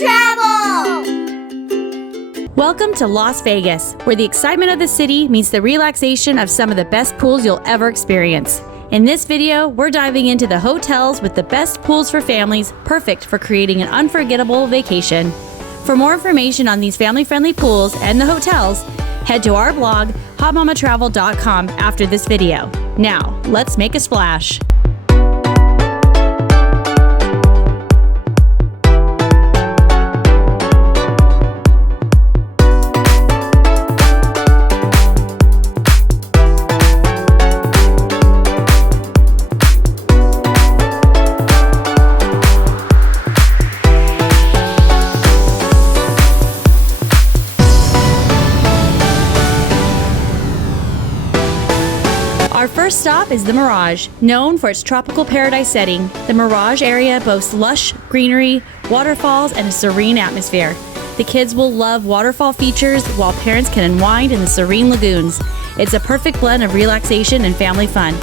Mama Travel! Welcome to Las Vegas, where the excitement of the city meets the relaxation of some of the best pools you'll ever experience. In this video, we're diving into the hotels with the best pools for families, perfect for creating an unforgettable vacation. For more information on these family-friendly pools and the hotels, head to our blog, hotmamatravel.com after this video. Now, let's make a splash. Our first stop is the Mirage. Known for its tropical paradise setting, the Mirage area boasts lush greenery, waterfalls, and a serene atmosphere. The kids will love waterfall features, while parents can unwind in the serene lagoons. It's a perfect blend of relaxation and family fun.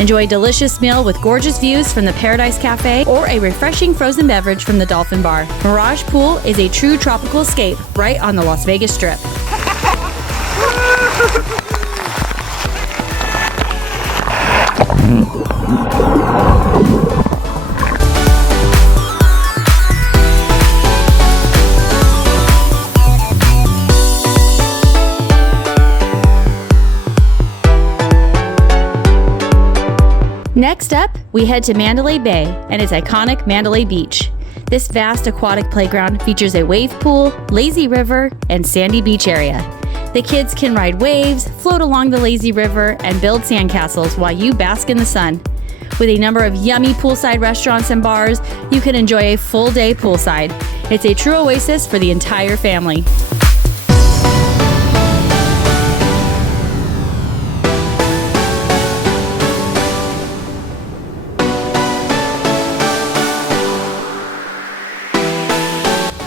Enjoy a delicious meal with gorgeous views from the Paradise Cafe or a refreshing frozen beverage from the Dolphin Bar. Mirage Pool is a true tropical escape right on the Las Vegas Strip. Next up, we head to Mandalay Bay and its iconic Mandalay Beach. This vast aquatic playground features a wave pool, lazy river, and sandy beach area. The kids can ride waves, float along the lazy river, and build sandcastles while you bask in the sun. With a number of yummy poolside restaurants and bars, you can enjoy a full day poolside. It's a true oasis for the entire family.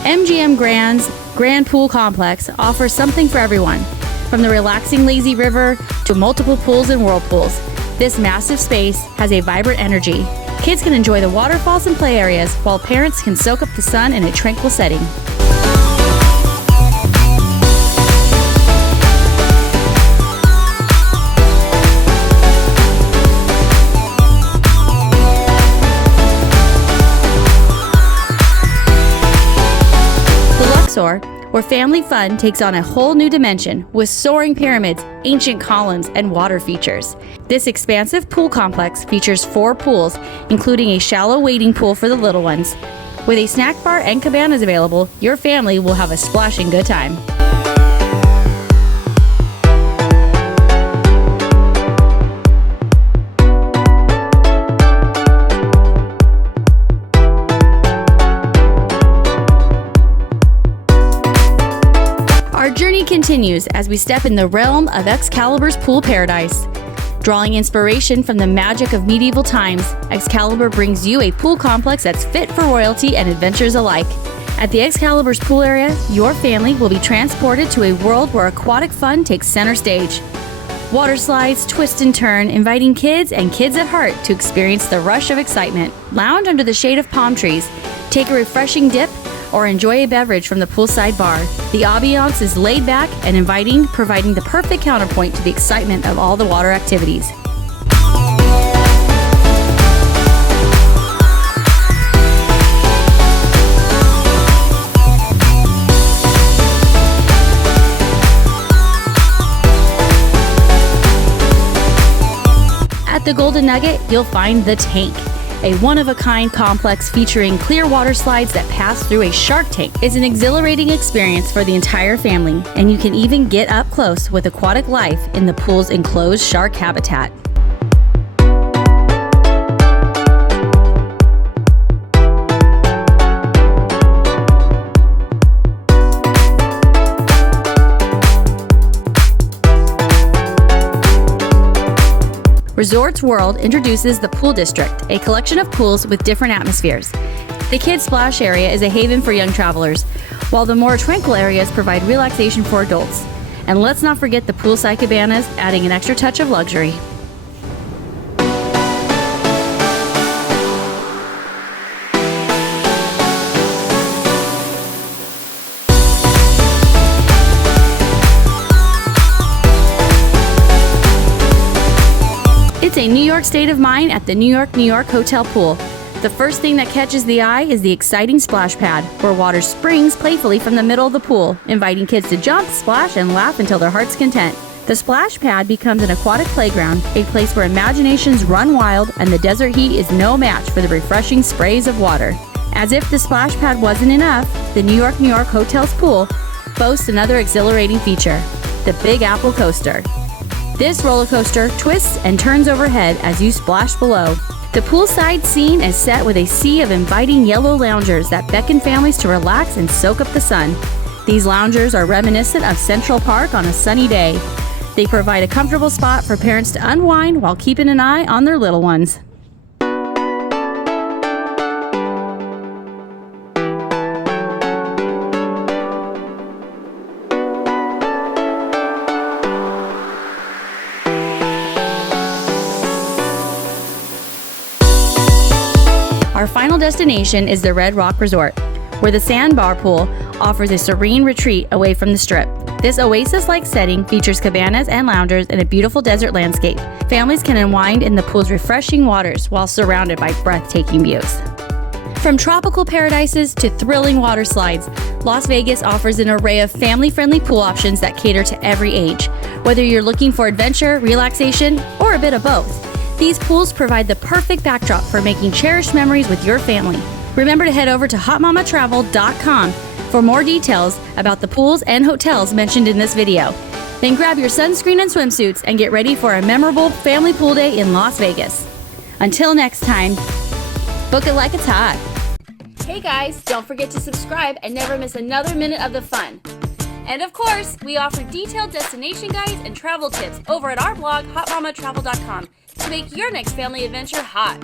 MGM Grand's Grand Pool Complex offers something for everyone, from the relaxing lazy river to multiple pools and whirlpools. This massive space has a vibrant energy. Kids can enjoy the waterfalls and play areas, while parents can soak up the sun in a tranquil setting. Luxor, where family fun takes on a whole new dimension with soaring pyramids, ancient columns, and water features. This expansive pool complex features 4 pools, including a shallow wading pool for the little ones. With a snack bar and cabanas available, your family will have a splashing good time. Our journey continues as we step in the realm of Excalibur's pool paradise. Drawing inspiration from the magic of medieval times, Excalibur brings you a pool complex that's fit for royalty and adventurers alike. At the Excalibur's pool area, your family will be transported to a world where aquatic fun takes center stage. Water slides twist and turn, inviting kids and kids at heart to experience the rush of excitement. Lounge under the shade of palm trees, take a refreshing dip, or enjoy a beverage from the poolside bar. The ambiance is laid back and inviting, providing the perfect counterpoint to the excitement of all the water activities. At the Golden Nugget, you'll find the Tank, a one-of-a-kind complex featuring clear water slides that pass through a shark tank. It's an exhilarating experience for the entire family, and you can even get up close with aquatic life in the pool's enclosed shark habitat. Resorts World introduces the Pool District, a collection of pools with different atmospheres. The Kids Splash area is a haven for young travelers, while the more tranquil areas provide relaxation for adults. And let's not forget the poolside cabanas, adding an extra touch of luxury. a New York state of mind at the New York Hotel Pool. The first thing that catches the eye is the exciting splash pad, where water springs playfully from the middle of the pool, inviting kids to jump, splash, and laugh until their heart's content. The splash pad becomes an aquatic playground, a place where imaginations run wild, and the desert heat is no match for the refreshing sprays of water. As if the splash pad wasn't enough, the New York Hotel's pool boasts another exhilarating feature, the Big Apple Coaster. This roller coaster twists and turns overhead as you splash below. The poolside scene is set with a sea of inviting yellow loungers that beckon families to relax and soak up the sun. These loungers are reminiscent of Central Park on a sunny day. They provide a comfortable spot for parents to unwind while keeping an eye on their little ones. Our final destination is the Red Rock Resort, where the sandbar pool offers a serene retreat away from the strip. This oasis-like setting features cabanas and loungers in a beautiful desert landscape. Families can unwind in the pool's refreshing waters while surrounded by breathtaking views. From tropical paradises to thrilling water slides, Las Vegas offers an array of family-friendly pool options that cater to every age. Whether you're looking for adventure, relaxation, or a bit of both, these pools provide the perfect backdrop for making cherished memories with your family. Remember to head over to hotmamatravel.com for more details about the pools and hotels mentioned in this video. Then grab your sunscreen and swimsuits and get ready for a memorable family pool day in Las Vegas. Until next time, book it like it's hot. Hey guys, don't forget to subscribe and never miss another minute of the fun. And of course, we offer detailed destination guides and travel tips over at our blog, hotmamatravel.com, to make your next family adventure hot.